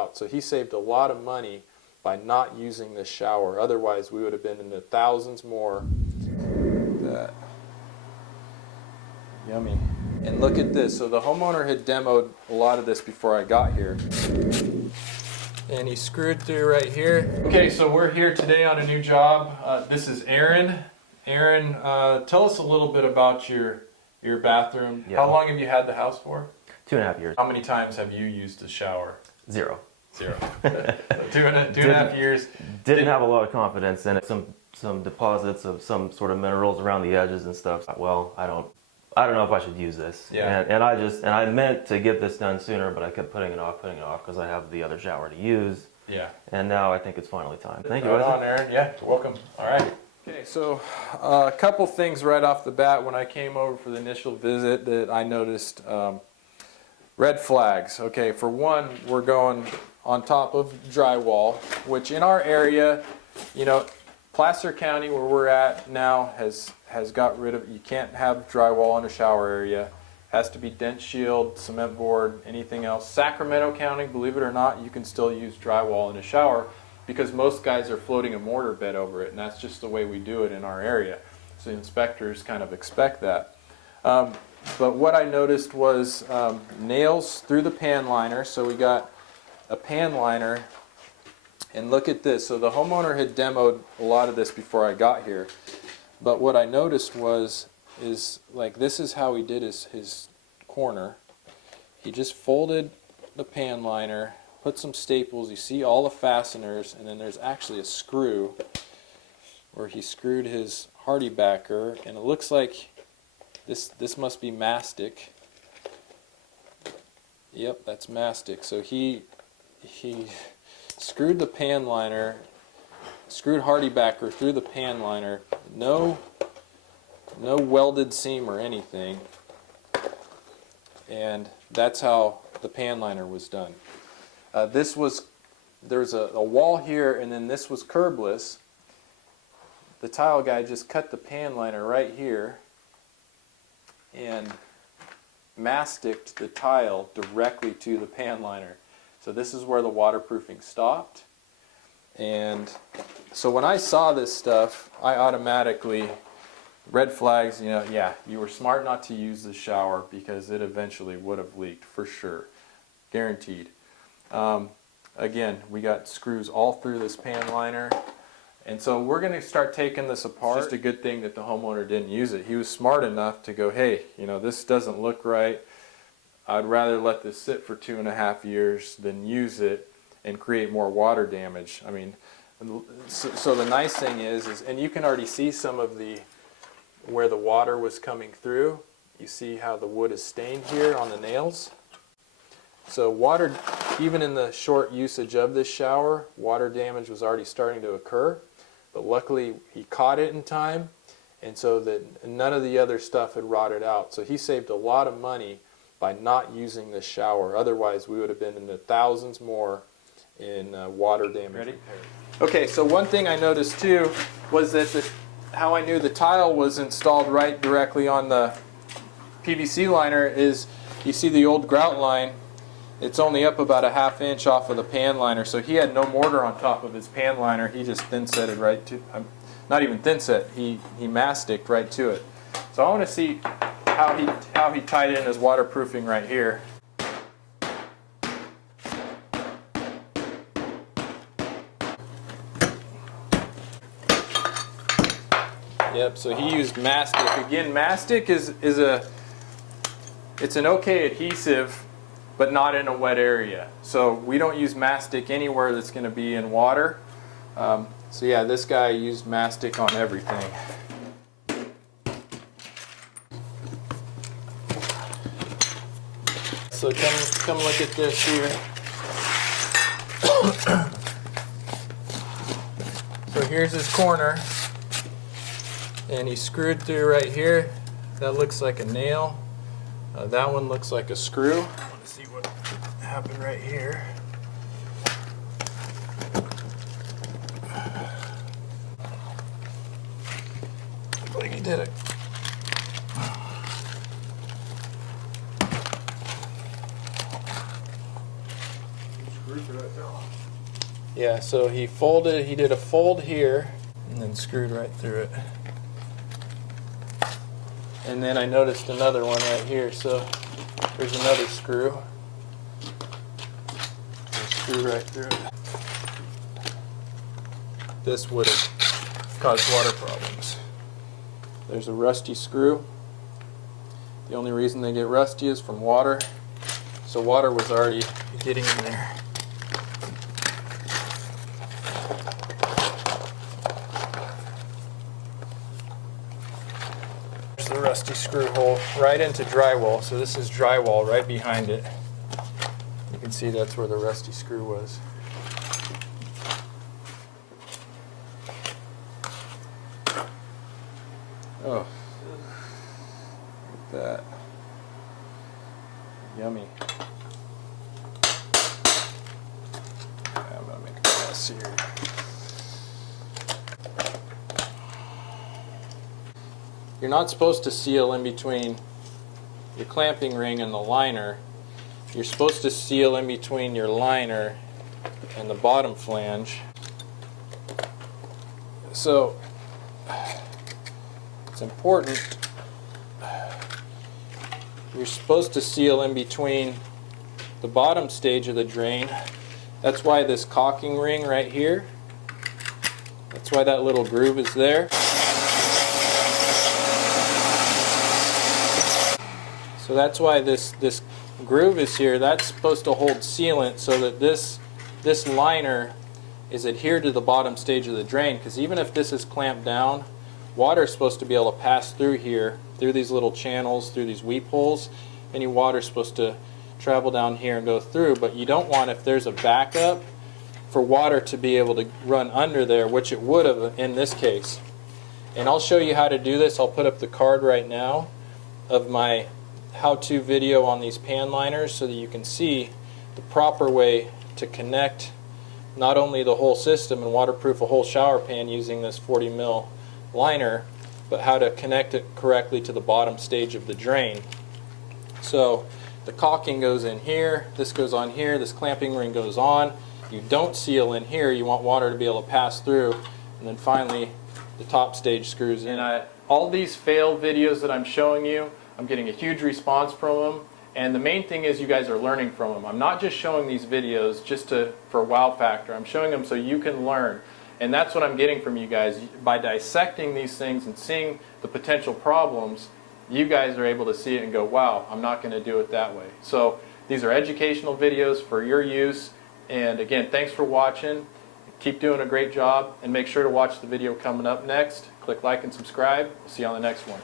out. So he saved a lot of money by not using this shower. Otherwise, we would have been in the thousands more. That. Yummy. And look at this. So the homeowner had demoed a lot of this before I got here. And he screwed through right here. Okay, so we're here today on a new job. This is Aaron. Aaron, tell us a little bit about your bathroom. Yeah. How long have you had the house for? 2.5 years. How many times have you used the shower? Zero. So two and a half years. Didn't have a lot of confidence in it. Some deposits of some sort of minerals around the edges and stuff. Well, I don't know if I should use this. Yeah. And I meant to get this done sooner, but I kept putting it off because I have the other shower to use. Yeah. And now I think it's finally time. Thank you. Right on, Aaron. Yeah, welcome. All right. Okay, so a couple things right off the bat when I came over for the initial visit that I noticed. Red flags. Okay, for one, we're going on top of drywall, which in our area, you know, Placer County where we're at now has got rid of, you can't have drywall in a shower area. Has to be dent shield, cement board, anything else. Sacramento County, believe it or not, you can still use drywall in a shower because most guys are floating a mortar bed over it, and that's just the way we do it in our area. So the inspectors kind of expect that. But what I noticed was nails through the pan liner. So we got a pan liner, and look at this. So the homeowner had demoed a lot of this before I got here. But what I noticed is like this is how he did his corner. He just folded the pan liner, put some staples. You see all the fasteners, and then there's actually a screw where he screwed his hardy backer, and it looks like this must be mastic. Yep, that's mastic. So he screwed the pan liner, screwed hardy backer through the pan liner. No welded seam or anything. And that's how the pan liner was done. There's a wall here, and then this was curbless. The tile guy just cut the pan liner right here and masticed the tile directly to the pan liner. So this is where the waterproofing stopped. And so when I saw this stuff, I automatically, red flags, yeah, you were smart not to use the shower because it eventually would have leaked for sure, guaranteed. Again, we got screws all through this pan liner. And so we're going to start taking this apart. It's just a good thing that the homeowner didn't use it. He was smart enough to go, hey, this doesn't look right. I'd rather let this sit for 2.5 years than use it and create more water damage. I mean, so the nice thing is, and you can already see some of where the water was coming through. You see how the wood is stained here on the nails. So water, even in the short usage of this shower, water damage was already starting to occur. But luckily he caught it in time, and so that none of the other stuff had rotted out. So he saved a lot of money by not using this shower. Otherwise we would have been in the thousands more in water damage. Ready? Okay, so one thing I noticed too was that how I knew the tile was installed right directly on the PVC liner is, you see the old grout line, it's only up about a 1/2 inch off of the pan liner. So he had no mortar on top of his pan liner. He just thin set it right to, not even thin set, he masticed right to it. So I want to see how he tied in his waterproofing right here. Yep, so he used mastic. Again, mastic is it's an okay adhesive, but not in a wet area. So we don't use mastic anywhere that's going to be in water. So yeah, this guy used mastic on everything. So come look at this here. So here's his corner, and he screwed through right here. That looks like a nail. That one looks like a screw. I want to see what happened right here. Looks like he did it. Screwed it Yeah, so he did a fold here and then screwed right through it. And then I noticed another one right here, so there's another screw. Screw right through it. This would have caused water problems. There's a rusty screw. The only reason they get rusty is from water. So water was already getting in there. There's the rusty screw hole right into drywall. So this is drywall right behind it. You can see that's where the rusty screw was. Oh, look at that. Yummy. I'm gonna make a mess here. You're not supposed to seal in between your clamping ring and the liner. You're supposed to seal in between your liner and the bottom flange. So it's important. You're supposed to seal in between the bottom stage of the drain. That's why this caulking ring right here, that's why that little groove is there. So that's why this groove is here. That's supposed to hold sealant so that this liner is adhered to the bottom stage of the drain, because even if this is clamped down, water is supposed to be able to pass through here, through these little channels, through these weep holes. Any water is supposed to travel down here and go through, but you don't want, if there's a backup, for water to be able to run under there, which it would have in this case. And I'll show you how to do this. I'll put up the card right now of my how-to video on these pan liners so that you can see the proper way to connect not only the whole system and waterproof a whole shower pan using this 40 mil liner, but how to connect it correctly to the bottom stage of the drain. So the caulking goes in here, this goes on here, this clamping ring goes on. You don't seal in here, you want water to be able to pass through, and then finally the top stage screws in. And all these fail videos that I'm showing you, I'm getting a huge response from them, and the main thing is you guys are learning from them. I'm not just showing these videos just for wow factor. I'm showing them so you can learn. And that's what I'm getting from you guys. By dissecting these things and seeing the potential problems, you guys are able to see it and go, wow, I'm not going to do it that way. So these are educational videos for your use. And again, thanks for watching. Keep doing a great job, and make sure to watch the video coming up next. Click like and subscribe. See you on the next one.